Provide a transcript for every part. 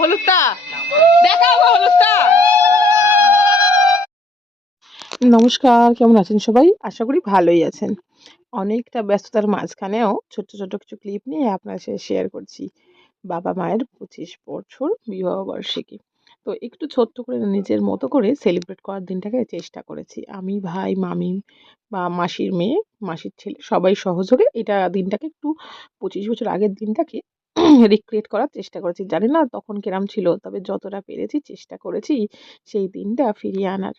হলুদটা দেখাও গো হলুদটা। নমস্কার, কেমন আছেন সবাই? আশা করি ভালোই আছেন। অনেকটা ব্যস্ততার মাঝখানেও ছোট্ট ছোট্ট কিছু ক্লিপ নিয়ে আপনার সাথে শেয়ার করছি। বাবা মায়ের 25 বছর বিবাহ বার্ষিকী। তো একটু ছোট্ট করে নিজের মতো করে সেলিব্রেট করার দিনটাকে চেষ্টা করেছি। আমি, ভাই, মামি বা মাসির মেয়ে, মাসির ছেলে সবাই সহযোগে এটা দিনটাকে একটু 25 বছর আগের দিনটাকে রিক্রিয়েট করার চেষ্টা করেছি। জানি না তখন কিরম ছিল, তবে যতটা পেরেছি চেষ্টা করেছি সেই দিনটা ফিরিয়ে আনার।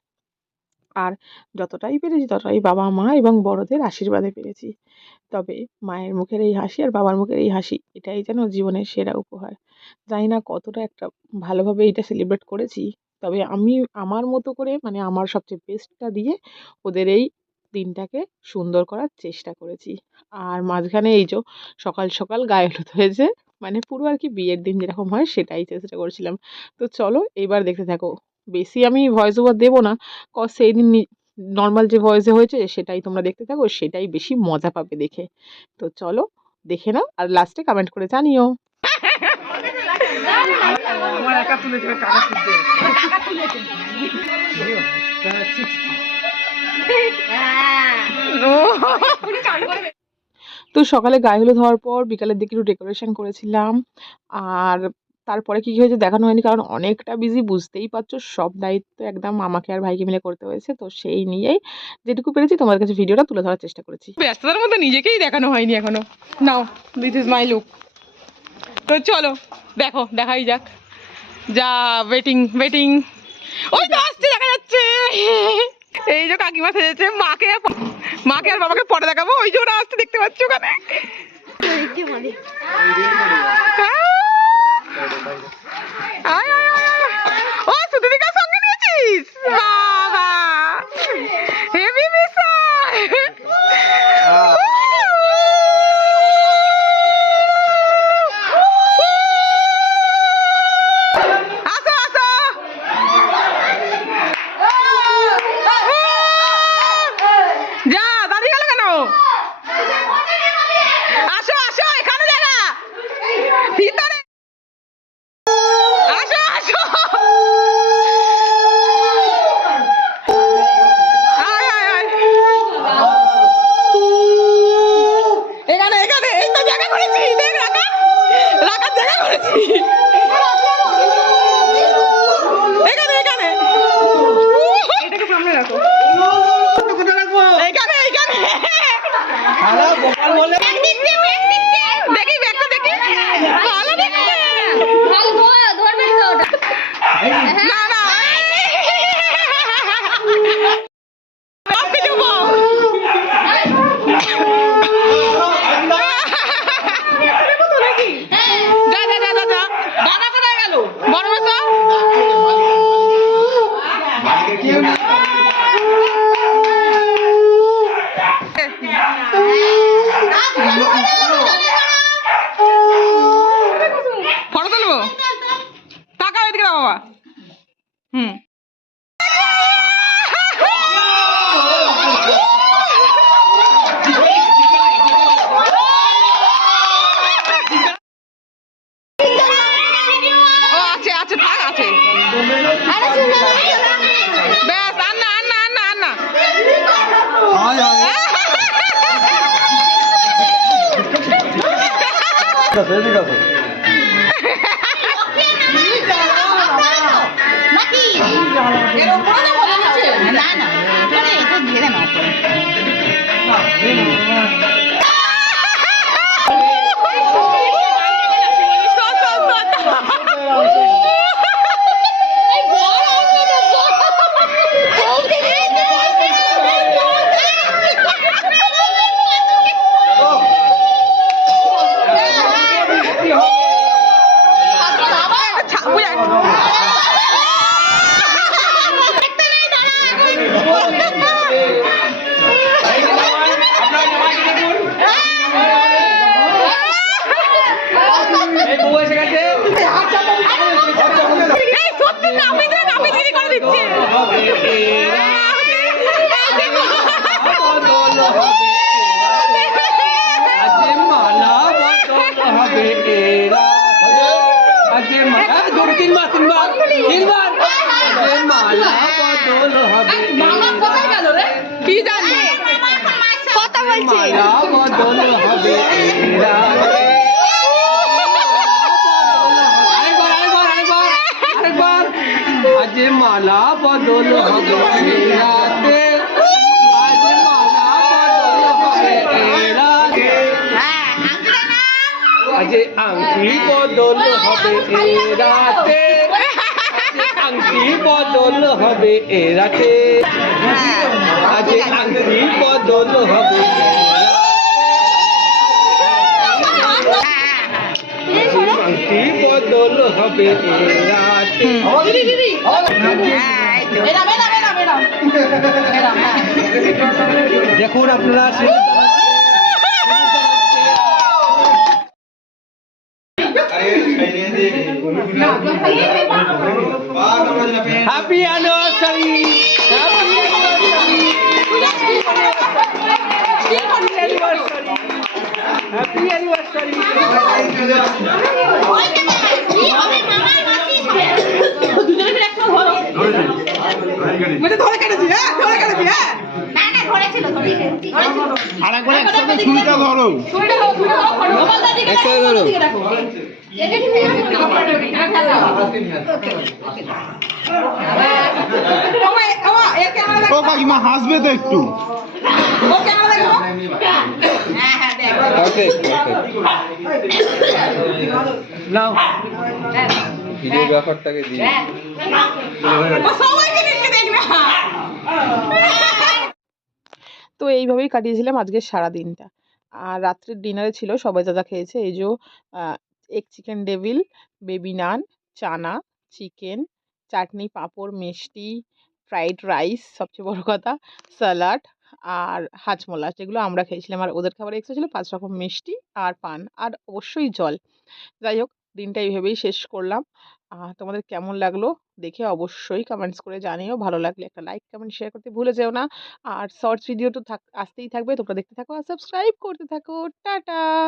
আর যতটাই পেরেছি ততটাই বাবা-মা এবং বড়দের আশীর্বাদে পেরেছি। তবে মায়ের মুখের এই হাসি আর বাবার মুখের এই হাসি এটাই যেন জীবনের সেরা উপহার। জানি না কতটা একটা ভালোভাবে এটা সেলিব্রেট করেছি। তবে আমি আমার মতো করে মানে আমার সবচেয়ে বেস্টটা দিয়ে ওদের এই দিনটাকে সুন্দর করার চেষ্টা করেছি। আর মাঝখানে এই যো সকাল, সকাল গায়ে হলুদ হয়েছে। মানে পুরো আরকি বিয়ের দিন যেরকম হয় সেটাই চেষ্টা করছিলাম। তো চলো এবার দেখতে থাকো। বেশি আমি ভয়েস ওভার দেব না। সেইদিন নরমাল যে ভয়েসে হয়েছে সেটাই তোমরা দেখতে থাকো, সেটাই বেশি মজা পাবে দেখে। তো চলো দেখে নাও আর লাস্টে কমেন্ট করে জানিও। আমার একা তুলেছে টাকা তুলতে তো সকালে গায়ে হলুদ হওয়ার পর বিকালের দিকে একটু ডেকোরেশন করেছিলাম। আর তারপরে কি হয়েছে দেখানো হয়নি, কারণ অনেকটা বিজি, বুঝতেই পারছো। সব দায়িত্ব একদম আমাকে আর ভাইকে মিলে করতে হয়েছে। তো সেই নিয়েই যেটুকু পেরেছি তোমাদের কাছে ভিডিওটা তুলে ধরার চেষ্টা করেছি। ব্যস্ততার মধ্যে নিজেকেই দেখানো হয়নি এখনো। নাও, দিস ইজ মাই লুক। তো চলো দেখো, দেখাই যাক। যা ওয়েটিং ওয়েটিং, ওই তো আসছে, দেখা যাচ্ছে। এই যে কাকিমা সেজেছে, মাকে আর বাবাকে পরে দেখাবো। ওই যে ওরা আসতে দেখতে পাচ্ছ ওখানে। ও সুদীপিকার সঙ্গে নিয়েছিস? বাবা হেভি মিসাই। যা দাঁড়িয়ে গেল কেন? আসো আসো, এখানে জায়গা ভিতরে। আসো আসো, আয় আয় আয়, এখানে এখানে, এই তো জায়গা করেছি, দেখ রাখার জায়গা করেছি এখানে এখানে। এটাকে সামনে রাখো। এইখানে এইখানে দেখি ব্যাগটা দেখি, ভালো দেখতে। না না যা যা যা যা যা, বাবা কোথায় গেল? বড় বাবা ফটো তুলবো, টাকা এদিকে দাও বাবা। হুম, ও আছে আছে, থাক আছে। ব্যাস, আর না আর না আর না আর না। আজে মালা দুটো তিনবার আজে মালা বদল হবে কি জানি কথা বলছি মালা বদল হবে এই রাতে। আরেকবার আজে মালা বদল হবে এই রাতে আজে মালা বদল হবে এই রাতে আজে আংটি বদল হবে এই রাতে আজে আংটি বদল হবে এই রাতে আজে আংটি বদল হবে আংটি বদল হবে এই রাতে দেখুন আপনারা হ্যাপি অ্যানিভার্সারি হ্যাপি অ্যানিভার্সারি আরেকবার একসাথে ছুরিটা ধরো। একসাথে ধরো ও কাকিমা হাসবে তো একটু। নাও ভিডিওগ্রাফারটাকে দিই তো এইভাবেই কাটিয়েছিলাম আজকের সারা দিনটা। আর রাত্রের ডিনারে ছিল সবাই যা যা খেয়েছে এই যে এগ চিকেন ডেভিল, বেবি নান, চানা, চিকেন, চাটনি, পাঁপড়, মিষ্টি, ফ্রাইড রাইস, সবচেয়ে বড় কথা স্যালাড আর হাজমোলা, যেগুলো আমরা খেয়েছিলাম। আর ওদের খাবারে এক্সট্রা ছিল 5 রকম মিষ্টি আর পান আর অবশ্যই জল। যাই হোক, দিনটা এইভাবেই শেষ করলাম। তোমাদের কেমন লাগলো দেখে অবশ্যই কমেন্টস করে জানিও। ভালো লাগলে একটা লাইক, কমেন্ট, শেয়ার করতে ভুলে যেও না। আর শর্টস ভিডিও তো আসতেই থাকবে, তোমরা দেখতে থাকো আর সাবস্ক্রাইব করতে থাকো। টাটা।